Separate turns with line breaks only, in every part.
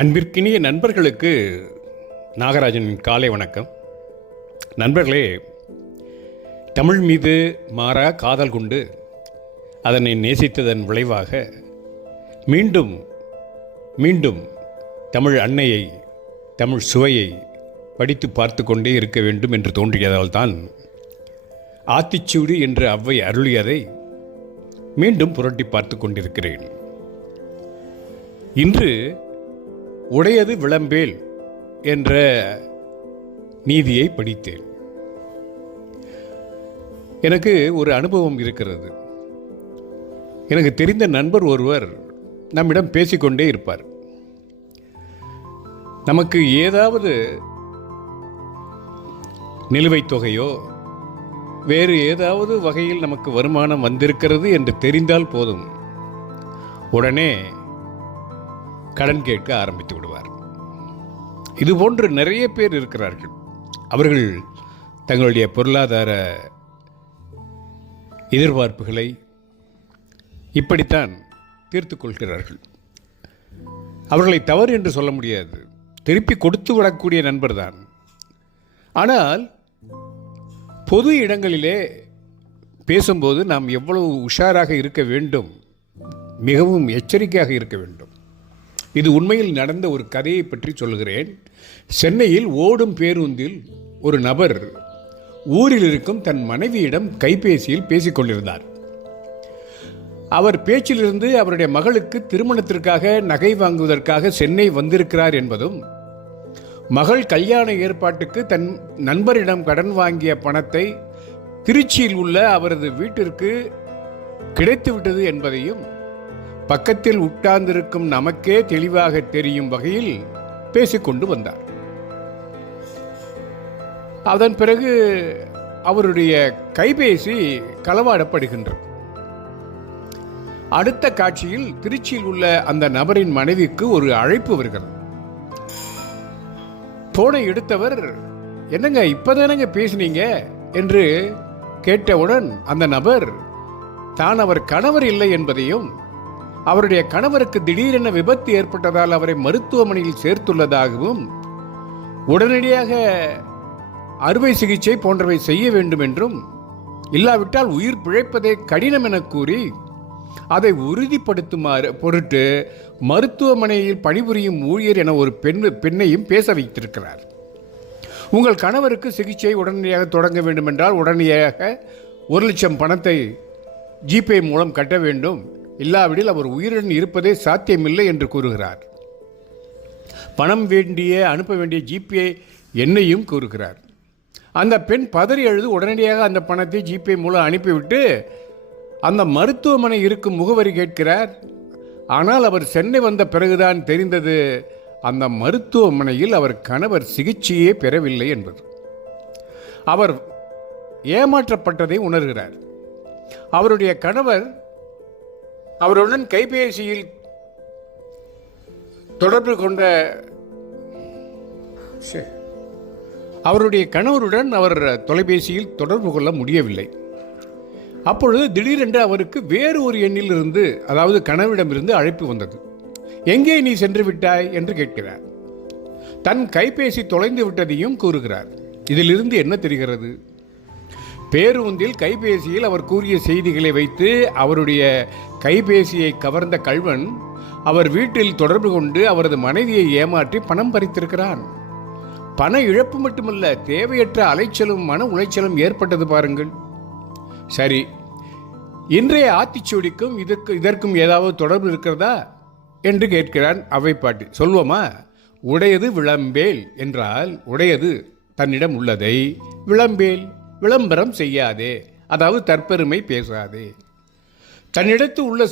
அன்பிற்கினிய நண்பர்களுக்கு நாகராஜனின் காலை வணக்கம். நண்பர்களே தமிழ் மீது மாறா காதல் கொண்டு அதனை நேசித்ததன் விளைவாக மீண்டும் மீண்டும் தமிழ் அன்னையை தமிழ் சுவையை படித்து பார்த்து கொண்டே இருக்க வேண்டும் என்று தோன்றியதால் தான் ஆத்திச்சூடி என்று அவ்வை அருளியதை மீண்டும் புரட்டி பார்த்து கொண்டிருக்கிறேன். இன்று உடையது விளம்பேல் என்ற நீதியை படித்தேன். எனக்கு ஒரு அனுபவம் இருக்கிறது. எனக்கு தெரிந்த நண்பர் ஒருவர் நம்மிடம் பேசிக்கொண்டே இருப்பார். நமக்கு ஏதாவது நிலுவைத் தொகையோ வேறு ஏதாவது வகையில் நமக்கு வருமானம் வந்திருக்கிறது என்று தெரிந்தால் போதும். உடனே கடன் கேட்க ஆரம்பித்து இதுபோன்று இது போன்று நிறைய பேர் இருக்கிறார்கள். அவர்கள் தங்களுடைய பொருளாதார எதிர்பார்ப்புகளை இப்படித்தான் தீர்த்து கொள்கிறார்கள். அவர்களை தவறு என்று சொல்ல முடியாது. திருப்பி கொடுத்து விடக்கூடிய நண்பர் தான் ஆனால் பொது இடங்களிலே பேசும்போது நாம் எவ்வளவு உஷாராக இருக்க வேண்டும் மிகவும் எச்சரிக்கையாக இருக்க வேண்டும். இது உண்மையில் நடந்த ஒரு கதையை பற்றி சொல்கிறேன் சென்னையில் ஓடும் பேருந்தில் ஒரு நபர் ஊரில் இருக்கும் தன் மனைவியிடம் கைபேசியில் பேசிக்கொண்டிருந்தார் அவர் பேச்சிலிருந்து அவருடைய மகளுக்கு திருமணத்திற்காக நகை வாங்குவதற்காக சென்னை வந்திருக்கிறார் என்பதும் மகள் கல்யாண ஏற்பாட்டுக்கு தன் நண்பரிடம் கடன் வாங்கிய பணத்தை திருச்சியில் உள்ள அவரது வீட்டிற்கு கிடைத்துவிட்டது என்பதையும் பக்கத்தில் உட்கார்ந்திருக்கும் நமக்கே தெளிவாக தெரியும் வகையில் பேசிக்கொண்டு வந்தார். அதன் பிறகு அவருடைய கைபேசி களவாடப்படுகின்றது அடுத்த காட்சியில் திருச்சியில் உள்ள அந்த நபரின் மனைவிக்கு ஒரு அழைப்பு வருகிறது. போனை எடுத்தவர் என்னங்க இப்பதானங்க பேசுனீங்க? என்று கேட்டவுடன் அந்த நபர் தான் அவர் கணவர் இல்லை என்பதையும் அவருடைய கணவருக்கு திடீரென விபத்து ஏற்பட்டதால் அவரை மருத்துவமனையில் சேர்த்துள்ளதாகவும் உடனடியாக அறுவை சிகிச்சை போன்றவை செய்ய வேண்டும் என்றும் இல்லாவிட்டால் உயிர் பிழைப்பதே கடினம் என கூறி அதை உறுதிப்படுத்துமாறு பொருட்டு மருத்துவமனையில் பணிபுரியும் ஊழியர் என ஒரு பெண் பெண்ணையும் பேச வைத்திருக்கிறார். உங்கள் கணவருக்கு சிகிச்சை உடனடியாக தொடங்க வேண்டுமென்றால் உடனடியாக ஒரு லட்சம் பணத்தை ஜிபே மூலம் கட்ட வேண்டும். இல்லாவிடில் அவர் உயிருடன் இருப்பதே சாத்தியமில்லை என்று கூறுகிறார். பணம் வேண்டிய அனுப்ப வேண்டிய ஜிபே என்னையும் கூறுகிறார். அந்த பெண் பதறி அழுது உடனடியாக அந்த பணத்தை ஜிபே மூலம் அனுப்பிவிட்டு அந்த மருத்துவமனை இருக்கும் முகவரி கேட்கிறார். ஆனால் அவர் சென்னை வந்த பிறகுதான் தெரிந்தது அந்த மருத்துவமனையில் அவர் கணவர் சிகிச்சையே பெறவில்லை என்பது. அவர் ஏமாற்றப்பட்டதை உணர்கிறார். அவருடைய கணவர் அவருடன் கைபேசியில் தொடர்பு கொண்ட அவருடைய கணவருடன் அவர் தொலைபேசியில் தொடர்பு கொள்ள முடியவில்லை. அப்பொழுது திடீரென்று அவருக்கு வேறு ஒரு எண்ணிலிருந்து அதாவது கணவரிடமிருந்து அழைப்பு வந்தது. எங்கே நீ சென்று விட்டாய்? என்று கேட்கிறார். தன் கைபேசி தொலைந்து விட்டதையும் கூறுகிறார். இதிலிருந்து என்ன தெரிகிறது? பேருந்தில் கைபேசியில் அவர் கூறிய செய்திகளை வைத்து அவருடைய கைபேசியை கவர்ந்த கள்வன் அவர் வீட்டில் தொடர்பு கொண்டு அவரது மனைவியை ஏமாற்றி பணம் பறித்திருக்கிறான். பண இழப்பு மட்டுமல்ல தேவையற்ற அலைச்சலும் மன உளைச்சலும் ஏற்பட்டது பாருங்கள். சரி இன்றைய ஆத்திச்சூடிக்கும் இதற்கு இதற்கும் ஏதாவது தொடர்பு இருக்கிறதா? என்று கேட்கிறான் அவை பாட்டி சொல்வோமா? உடையது விளம்பேல் என்றால் உடையது தன்னிடம் உள்ளதை விளம்பேல் விளம்பரம் செய்யாதே அதாவது தற்பெருமை பேசாதே. தன்னிடத்து உள்ள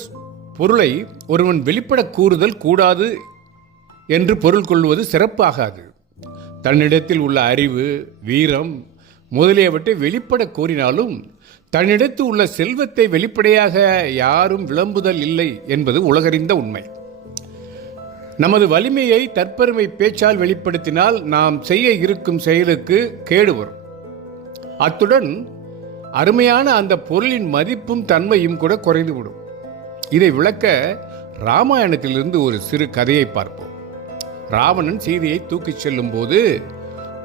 பொருளை ஒருவன் வெளிப்பட கூறுதல் கூடாது என்று பொருள் கொள்வது சிறப்பாகாது. தன்னிடத்தில் உள்ள அறிவு வீரம் முதலியவற்றை வெளிப்பட கூறினாலும் தன்னிடத்து உள்ள செல்வத்தை வெளிப்படையாக யாரும் விளம்புதல் இல்லை என்பது உலகறிந்த உண்மை. நமது வலிமையை தற்பெருமை பேச்சால் வெளிப்படுத்தினால் நாம் செய்ய இருக்கும் செயலுக்கு கேடு வரும். அத்துடன் அருமையான அந்த பொருளின் மதிப்பும் தன்மையும் கூட குறைந்துவிடும். இதை விளக்க ராமாயணத்திலிருந்து ஒரு சிறு கதையை பார்ப்போம். ராவணன் சீதையை தூக்கிச் செல்லும்போது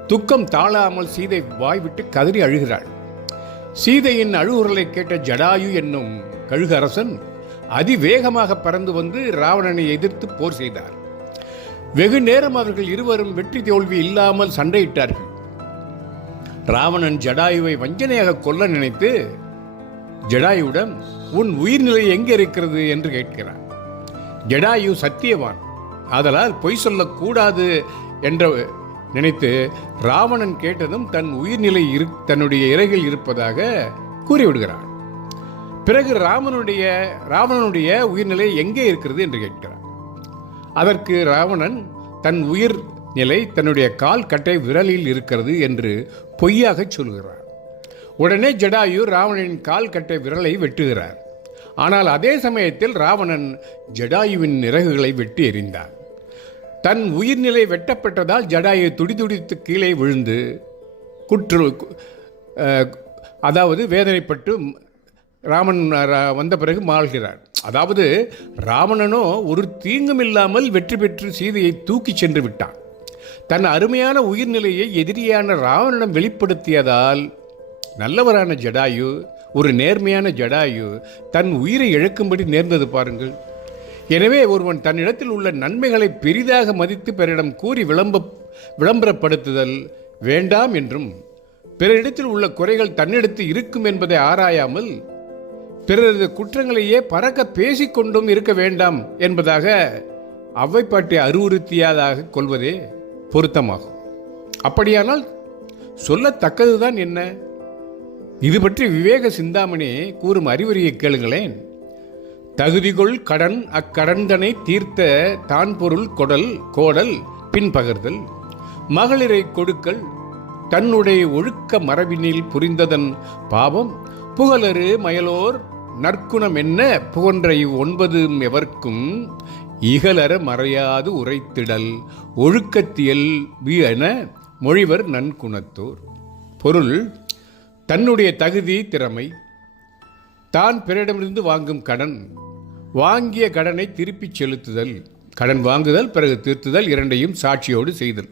துக்கம் தாழாமல் சீதை வாய்விட்டு கதறி அழுகிறாள். சீதையின் அழுகுரலை கேட்ட ஜடாயு என்னும் கழுகு அரசன் அதிவேகமாக பறந்து வந்து ராவணனை எதிர்த்து போர் செய்தார். வெகு நேரம் அவர்கள் இருவரும் வெற்றி தோல்வி இல்லாமல் சண்டையிட்டார்கள். ராவணன் ஜடாயுவை வஞ்சனையாக கொல்ல நினைத்து ஜடாயுடன் உன் உயிர்நிலை எங்கே இருக்கிறது என்று கேட்கிறான். ஜடாயு சத்தியவான். ஆதலால் பொய் சொல்லக்கூடாது என்ற நினைத்து ராவணன் கேட்டதும் தன் உயிர்நிலை இரு தன்னுடைய இறைகள் இருப்பதாக கூறிவிடுகிறான். பிறகு ராமனுடைய ராவணனுடைய உயிர்நிலை எங்கே இருக்கிறது என்று கேட்கிறான். அதற்கு ராவணன் தன் உயிர் நிலை தன்னுடைய கால் கட்டை விரலில் இருக்கிறது என்று பொய்யாகச் சொல்கிறார். உடனே ஜடாயு ராவணனின் கால் கட்டை விரலை வெட்டுகிறார். ஆனால் அதே சமயத்தில் ராவணன் ஜடாயுவின் இறகுகளை வெட்டி எறிந்தார் தன் உயிர்நிலை வெட்டப்பட்டதால் ஜடாயு துடிதுடித்து கீழே விழுந்து குற்று அதாவது வேதனைப்பட்டு ராமன் ரா- வந்த பிறகு மாழ்கிறார் அதாவது ராவணனோ ஒரு தீங்கும் இல்லாமல் வெற்றி பெற்று சீதையை தூக்கிச் சென்று விட்டான். தன் அருமையான உயிர்நிலையை எதிரியான ராவணனிடம் வெளிப்படுத்தியதால் நல்லவரான ஜடாயு ஒரு நேர்மையான ஜடாயு தன் உயிரை இழக்கும்படி நேர்ந்தது பாருங்கள். எனவே ஒருவன் தன்னிடத்தில் உள்ள நன்மைகளை பெரிதாக மதித்து பிறரிடம் கூறி விளம்ப விளம்பரப்படுத்துதல் வேண்டாம் என்றும் பிறரிடத்தில் உள்ள குறைகள் தன்னிடத்தில் இருக்கும் என்பதை ஆராயாமல் பிறரது குற்றங்களையே பறக்க பேசிக்கொண்டும் இருக்க வேண்டாம் என்பதாக அவ்வைப்பாட்டை அறிவுறுத்தியதாக கொள்வதே பொருத்தமாகும். அப்படியானால் சொல்லத்தக்கதுதான் என்ன? இது பற்றி விவேக சிந்தாமணி கூறும் அறிவுரையை கேளுங்களேன். தகுதிகொள் கடன் அக்கடன்தனை தீர்த்த தான் பொருள் கொடல் கோடல் பின்பகர்தல் மகளிரை கொடுக்கல் தன்னுடைய ஒழுக்க மரபினில் புரிந்ததன் பாவம். புகழரு மயலோர் நற்குணம் என்ன? புகன்ற இவ் ஒன்பதும் எவர்க்கும் இகலற மறையாது உரைத்திடல் ஒழுக்கத்தியல் என மொழிவர் நன்குணத்தோர். பொருள் தன்னுடைய தகுதி திறமை. தான் பிறரிடமிருந்து வாங்கும் கடன் வாங்கிய கடனை திருப்பிச் செலுத்துதல். கடன் வாங்குதல் பிறகு தீர்த்துதல் இரண்டையும் சாட்சியோடு செய்தல்.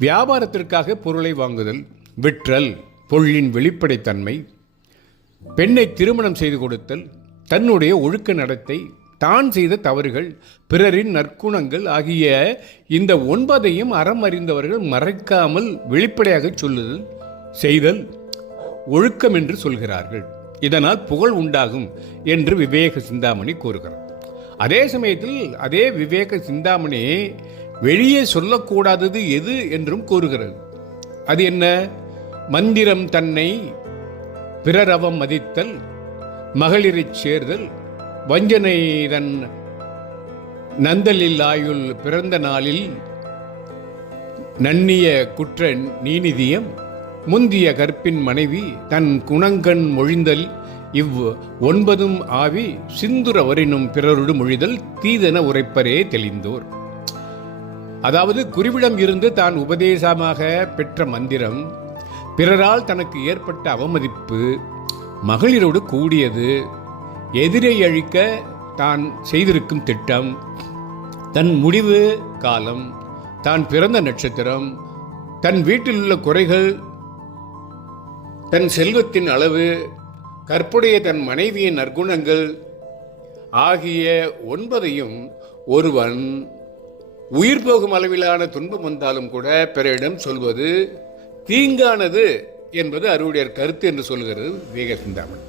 வியாபாரத்திற்காக பொருளை வாங்குதல் விற்றல் பொருளின் வெளிப்படைத்தன்மை. பெண்ணை திருமணம் செய்து கொடுத்தல் தன்னுடைய ஒழுக்க நடத்தை. தான் செய்த தவறுகள் பிறரின் நற்குணங்கள் ஆகிய இந்த ஒன்பதையும் அறம் அறிந்தவர்கள் மறைக்காமல் வெளிப்படையாக சொல்லுதல் செய்தல் ஒழுக்கம் என்று சொல்கிறார்கள். இதனால் புகழ் உண்டாகும் என்று விவேக சிந்தாமணி கூறுகிறார். அதே சமயத்தில் அதே விவேக சிந்தாமணி வெளியே சொல்லக்கூடாதது எது என்றும் கூறுகிறது. அது என்ன? மந்திரம் தன்னை பிறரவம் மதித்தல் மகளிரைச் சேர்தல் வஞ்சனை தன் நந்தலில் ஆயுள் பிறந்த நாளில் நன்னிய குற்ற நீநிதியம் முந்திய கற்பின் மனைவி தன் குணங்கண் மொழிந்தல் இவ் ஒன்பதும் ஆவி சிந்துர வரினும் பிறருடு மொழிதல் தீதென உரைப்பரே தெளிந்தோர். அதாவது குருவிடம் இருந்து தான் உபதேசமாக பெற்ற மந்திரம் பிறரால் தனக்கு ஏற்பட்ட அவமதிப்பு மகளிரோடு கூடியது எதிரை அழிக்க தான் செய்திருக்கும் திட்டம் தன் முடிவு காலம் தான் பிறந்த நட்சத்திரம் தன் வீட்டில் உள்ள குறைகள் தன் செல்வத்தின் அளவு கற்புடைய தன் மனைவியின் நற்குணங்கள் ஆகிய ஒன்பதையும் ஒருவன் உயிர் போகும் அளவிலான துன்பம் வந்தாலும் கூட பிறரிடம் சொல்வது தீங்கானது என்பது அருவுடையர் கருத்து என்று சொல்கிறது விவேக சிந்தாமணி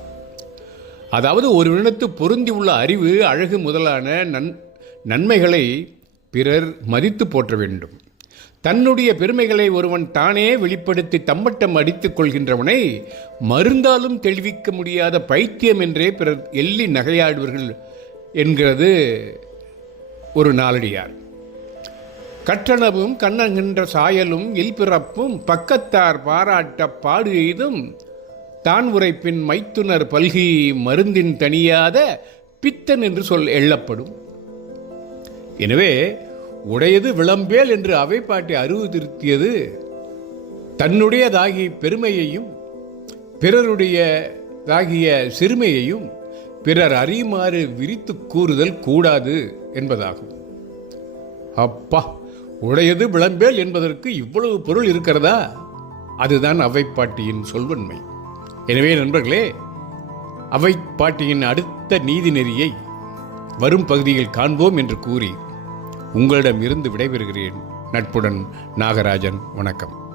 அதாவது ஒருவனத்து பொருந்தி உள்ள அறிவு அழகு முதலான நன் நன்மைகளை பிறர் மதித்து போற்ற வேண்டும். தன்னுடைய பெருமைகளை ஒருவன் தானே வெளிப்படுத்தி தம்பட்டம் அடித்துக் கொள்கின்றவனை மருந்தாலும் தெளிவிக்க முடியாத பைத்தியம் என்றே பிறர் எள்ளி நகையாடுவர்கள் என்கிறது ஒரு நாளடியார். கற்றனவும் கண்ணகின்ற சாயலும் இல்பிறப்பும் பக்கத்தார் பாராட்ட பாடு எய்தும் தான் உரைப்பின் மைத்துனர் பல்கி மருந்தின் தனியாத பித்தன் என்று சொல் எள்ளப்படும். எனவே உடையது விளம்பேல் என்று அவை பாட்டி அறிவுறுத்தியது தன்னுடையதாகி பெருமையையும் பிறருடையதாகிய சிறுமையையும் பிறர் அறியுமாறு விரித்து கூறுதல் கூடாது என்பதாகும். அப்பா உடையது விளம்பேல் என்பதற்கு இவ்வளவு பொருள் இருக்கிறதா? அதுதான் அவைப்பாட்டியின் சொல்வன்மை. எனவே நண்பர்களே அவை பாட்டியின் அடுத்த நீதி நெறியை வரும் பகுதியில் காண்போம் என்று கூறி உங்களிடம் இருந்து விடைபெறுகிறேன். நட்புடன் நாகராஜன் வணக்கம்.